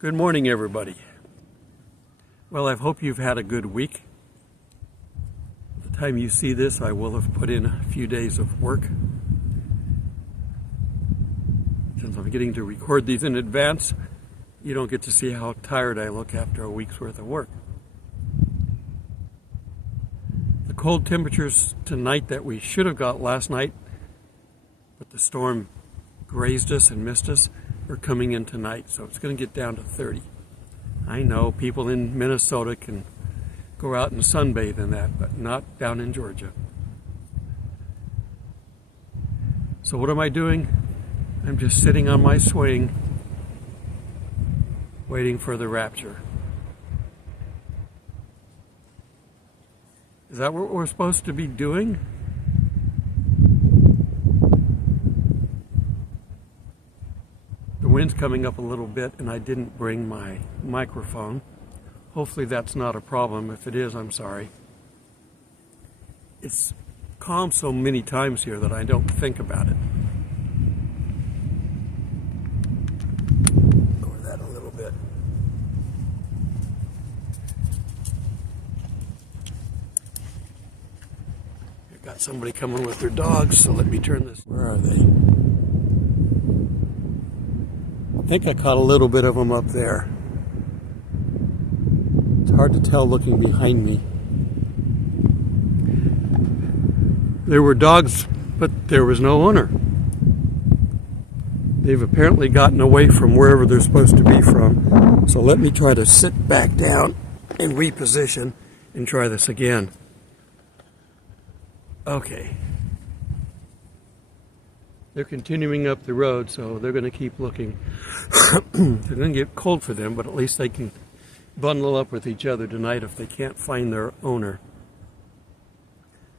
Good morning, everybody. Well, I hope you've had a good week. By the time you see this, I will have put in a few days of work. Since I'm getting to record these in advance, you don't get to see how tired I look after a week's worth of work. The cold temperatures tonight that we should have got last night, but the storm grazed us and missed us, are coming in tonight, so it's going to get down to 30. I know people in Minnesota can go out and sunbathe in that, but not down in Georgia. So what am I doing? I'm just sitting on my swing, waiting for the rapture. Is that what we're supposed to be doing? The wind's coming up a little bit, and I didn't bring my microphone. Hopefully that's not a problem. If it is, I'm sorry. It's calmed so many times here that I don't think about it. Lower that a little bit. I've got somebody coming with their dogs, so let me turn this. Where are they? I think I caught a little bit of them up there. It's hard to tell looking behind me. There were dogs, but there was no owner. They've apparently gotten away from wherever they're supposed to be from. So let me try to sit back down and reposition and try this again. Okay. They're continuing up the road, so they're going to keep looking. It's going to get cold for them, but at least they can bundle up with each other tonight if they can't find their owner.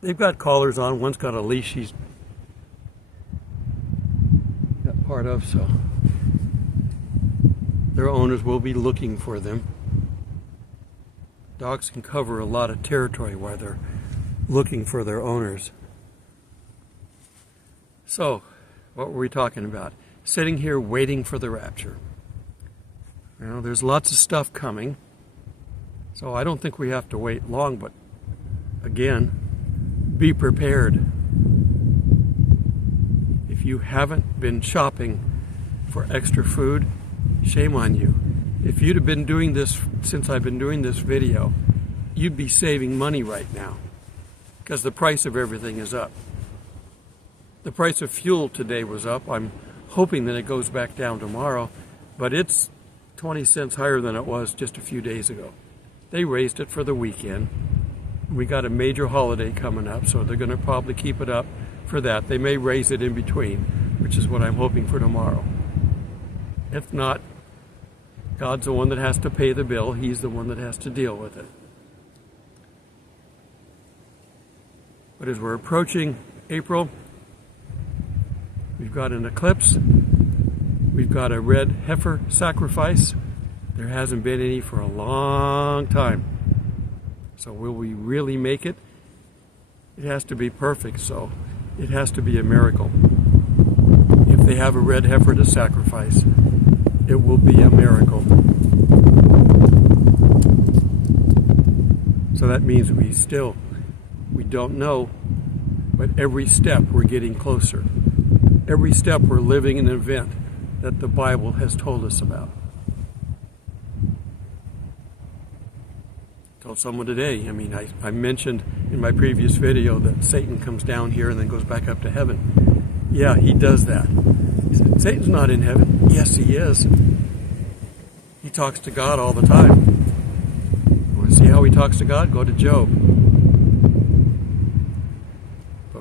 They've got collars on. One's got a leash he's got part of, so their owners will be looking for them. Dogs can cover a lot of territory while they're looking for their owners. So, what were we talking about? Sitting here waiting for the rapture. Well, there's lots of stuff coming, so I don't think we have to wait long, but again, be prepared. If you haven't been shopping for extra food, shame on you. If you'd have been doing this since I've been doing this video, you'd be saving money right now because the price of everything is up. The price of fuel today was up. I'm hoping that it goes back down tomorrow, but it's 20 cents higher than it was just a few days ago. They raised it for the weekend. We got a major holiday coming up, so they're going to probably keep it up for that. They may raise it in between, which is what I'm hoping for tomorrow. If not, God's the one that has to pay the bill. He's the one that has to deal with it. But as we're approaching April, we've got an eclipse. We've got a red heifer sacrifice. There hasn't been any for a long time. So will we really make it? It has to be perfect, so it has to be a miracle. If they have a red heifer to sacrifice, it will be a miracle. So that means we don't know, but every step we're getting closer. Every step we're living an event that the Bible has told us about. I told someone today, I mentioned in my previous video that Satan comes down here and then goes back up to heaven. Yeah, he does that. He said, Satan's not in heaven. Yes, he is. He talks to God all the time. Want to see how he talks to God? Go to Job.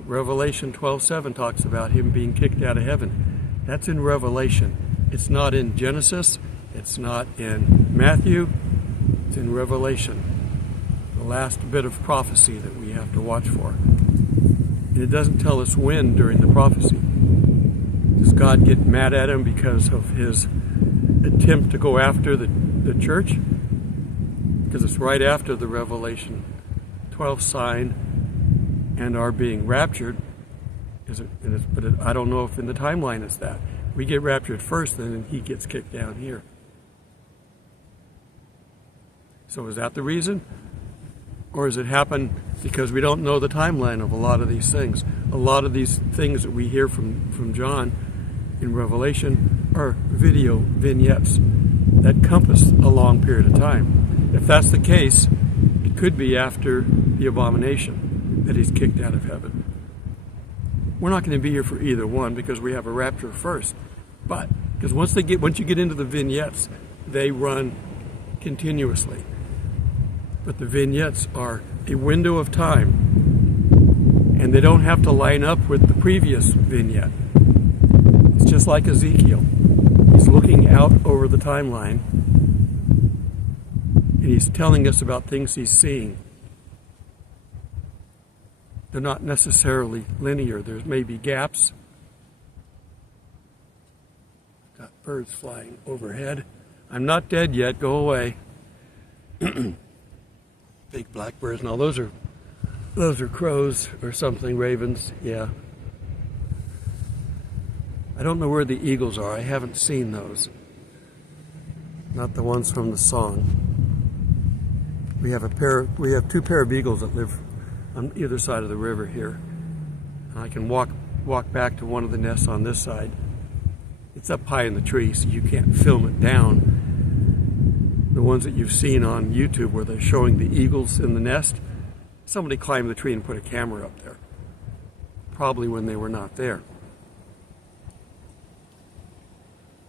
Revelation 12:7 talks about him being kicked out of heaven. That's in Revelation. It's not in Genesis. It's not in Matthew. It's in Revelation. The last bit of prophecy that we have to watch for. And it doesn't tell us when during the prophecy. Does God get mad at him because of his attempt to go after the church? Because it's right after the Revelation 12 sign and are being raptured. But I don't know if in the timeline it's that. We get raptured first, and then he gets kicked down here. So is that the reason? Or does it happen because we don't know the timeline of a lot of these things? A lot of these things that we hear from John in Revelation are video vignettes that compass a long period of time. If that's the case, it could be after the abomination that he's kicked out of heaven. We're not going to be here for either one because we have a rapture first. But because once you get into the vignettes, they run continuously. But the vignettes are a window of time, and they don't have to line up with the previous vignette. It's just like Ezekiel. He's looking out over the timeline, and he's telling us about things he's seeing. They're not necessarily linear. There may be gaps. Got birds flying overhead. I'm not dead yet. Go away. Big black birds. Now those are crows or something, ravens. Yeah. I don't know where the eagles are. I haven't seen those. Not the ones from the song. We have two pair of eagles that live on either side of the river here. And I can walk back to one of the nests on this side. It's up high in the tree, so you can't film it down. The ones that you've seen on YouTube where they're showing the eagles in the nest, somebody climbed the tree and put a camera up there. Probably when they were not there.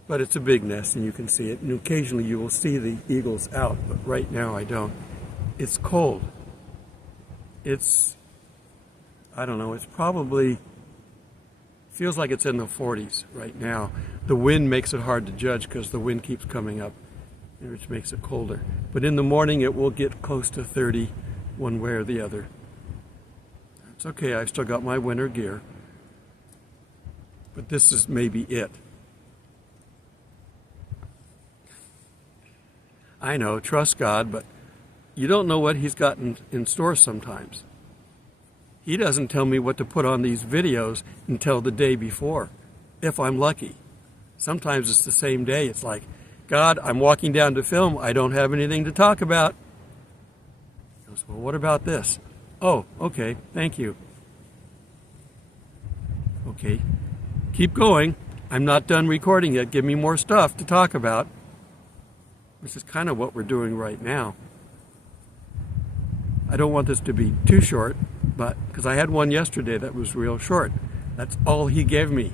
But it's a big nest and you can see it. And occasionally you will see the eagles out, but right now I don't. It's cold. I don't know, it's probably, feels like it's in the 40s right now. The wind makes it hard to judge because the wind keeps coming up, which makes it colder. But in the morning it will get close to 30 one way or the other. It's okay, I've still got my winter gear. But this is maybe it. I know, trust God, but you don't know what he's got in store sometimes. He doesn't tell me what to put on these videos until the day before, if I'm lucky. Sometimes it's the same day. It's like, God, I'm walking down to film. I don't have anything to talk about. He goes, well, what about this? Oh, okay, thank you. Okay, keep going. I'm not done recording yet. Give me more stuff to talk about. Which is kind of what we're doing right now. I don't want this to be too short, but because I had one yesterday that was real short. That's all he gave me.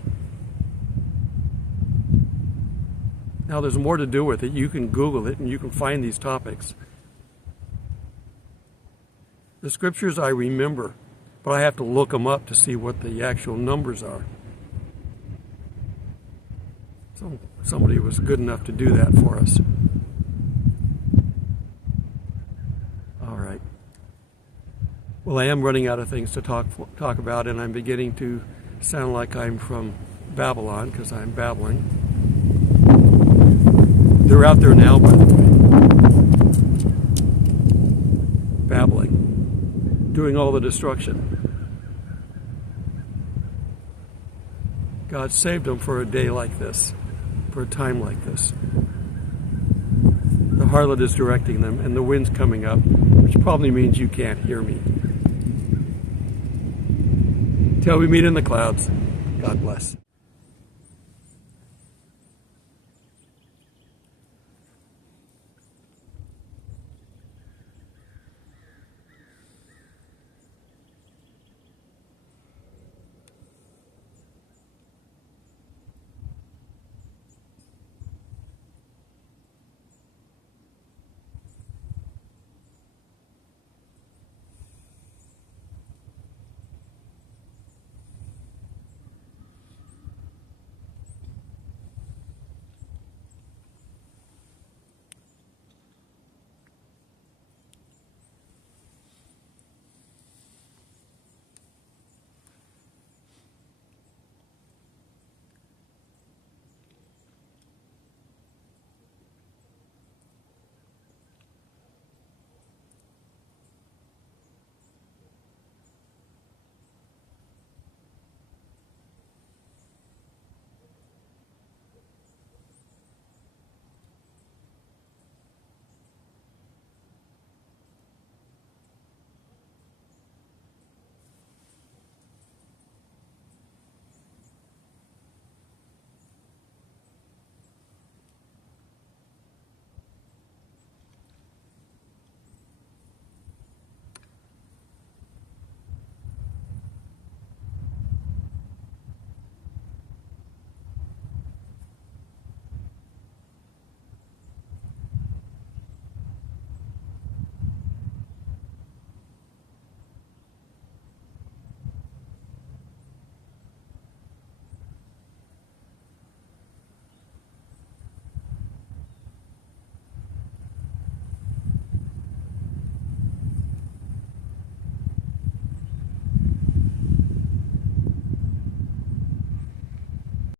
Now there's more to do with it. You can Google it and you can find these topics. The scriptures I remember, but I have to look them up to see what the actual numbers are. So somebody was good enough to do that for us. Well, I am running out of things to talk about, and I'm beginning to sound like I'm from Babylon, because I'm babbling. They're out there now, by the way. Babbling. Doing all the destruction. God saved them for a day like this, for a time like this. The harlot is directing them, and the wind's coming up, which probably means you can't hear me. Till we meet in the clouds. God bless.